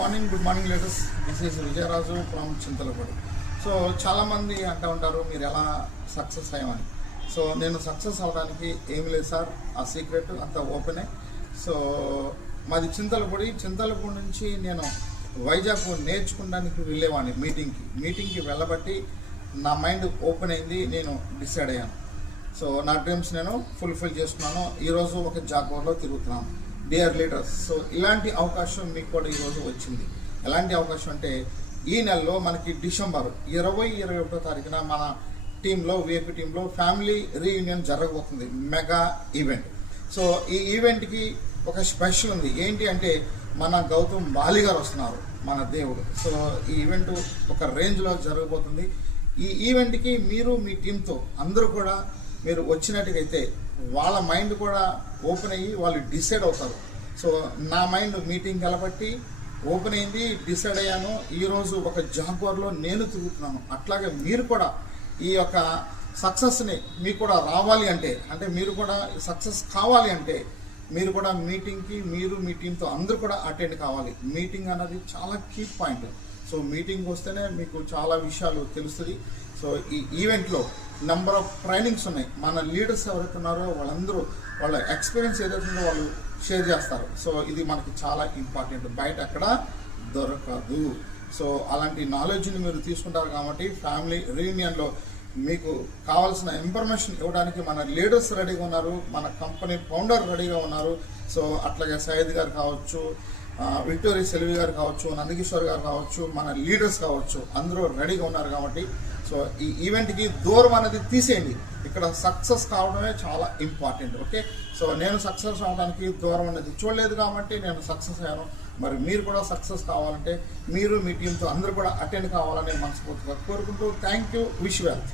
Good morning let's. This is Vijayaraju from Chintalapudi. So చాలామంది అంటూ ఉంటారు మీరు ఎలా సక్సెస్ అయ్యామని. సో నేను సక్సెస్ అవ్వడానికి ఏమి లేదు సార్, ఆ సీక్రెట్ అంతా ఓపెనే. సో మాది చింతలపూడి నుంచి నేను వైజాగ్ నేర్చుకోవడానికి వెళ్ళేవాడిని. మీటింగ్కి వెళ్ళబట్టి నా మైండ్ ఓపెన్ అయింది, నేను డిసైడ్ అయ్యాను. సో నా డ్రీమ్స్ నేను ఫుల్ఫిల్ చేస్తున్నాను. ఈరోజు ఒక జాగ్వర్లో తిరుగుతున్నాను. డియర్ లీడర్స్, సో ఇలాంటి అవకాశం మీకు కూడా ఈరోజు వచ్చింది. ఎలాంటి అవకాశం అంటే ఈ నెలలో మనకి డిసెంబర్ 20-21 తారీఖున మన టీంలో విఐపి టీంలో ఫ్యామిలీ రీయూనియన్ జరగబోతుంది, మెగా ఈవెంట్. సో ఈ ఈవెంట్కి ఒక స్పెషల్ ఉంది. ఏంటి అంటే మన గౌతమ్ బాలి గారు వస్తున్నారు, మన దేవుడు. సో ఈ ఈవెంట్ ఒక రేంజ్లో జరగబోతుంది. ఈ ఈవెంట్కి మీరు మీ టీంతో అందరూ కూడా మీరు వచ్చినట్టుగైతే వాళ్ళ మైండ్ కూడా ఓపెన్ అయ్యి వాళ్ళు డిసైడ్ అవుతారు. సో నా మైండ్ మీటింగ్ కలబట్టి ఓపెన్ అయింది, డిసైడ్ అయ్యాను. ఈరోజు ఒక జాగ్వర్లో నేను తిరుగుతున్నాను. అట్లాగే మీరు కూడా ఈ యొక్క సక్సెస్ని మీకు కూడా రావాలి అంటే మీరు కూడా సక్సెస్ కావాలి అంటే మీరు కూడా మీటింగ్కి మీరు మీ టీంతో అందరూ కూడా అటెండ్ కావాలి. మీటింగ్ అన్నది చాలా కీ పాయింట్. సో మీటింగ్ వస్తేనే మీకు చాలా విషయాలు తెలుస్తుంది. సో ఈ ఈవెంట్లో నెంబర్ ఆఫ్ ట్రైనింగ్స్ ఉన్నాయి. మన లీడర్స్ ఎవరైతే ఉన్నారో వాళ్ళందరూ వాళ్ళ ఎక్స్పీరియన్స్ ఏదైతే ఉందో వాళ్ళు షేర్ చేస్తారు. సో ఇది మనకి చాలా ఇంపార్టెంట్, బయట అక్కడ దొరకదు. సో అలాంటి నాలెడ్జ్ని మీరు తీసుకుంటారు కాబట్టి ఫ్యామిలీ రీయూనియన్లో మీకు కావాల్సిన ఇన్ఫర్మేషన్ ఇవ్వడానికి మన లీడర్స్ రెడీగా ఉన్నారు, మన కంపెనీ ఫౌండర్ రెడీగా ఉన్నారు. సో అట్లాగే సయ్యద్ గారు కావచ్చు, విక్టోరియా సెల్వి గారు కావచ్చు, నందకిషోర్ గారు కావచ్చు, మన లీడర్స్ కావచ్చు, అందరూ రెడీగా ఉన్నారు కాబట్టి సో ఈ ఈవెంట్కి దూరం అనేది తీసేయండి. ఇక్కడ సక్సెస్ కావడమే చాలా ఇంపార్టెంట్. ఓకే, సో నేను సక్సెస్ అవడానికి దూరం అనేది చూడలేదు కాబట్టి నేను సక్సెస్ అయ్యాను. మరి మీరు కూడా సక్సెస్ కావాలంటే మీరు మీ టీంతో అందరూ కూడా అటెండ్ కావాలని మనస్ఫూర్తిగా కోరుకుంటూ థ్యాంక్ యూ, విష్ వెల్త్.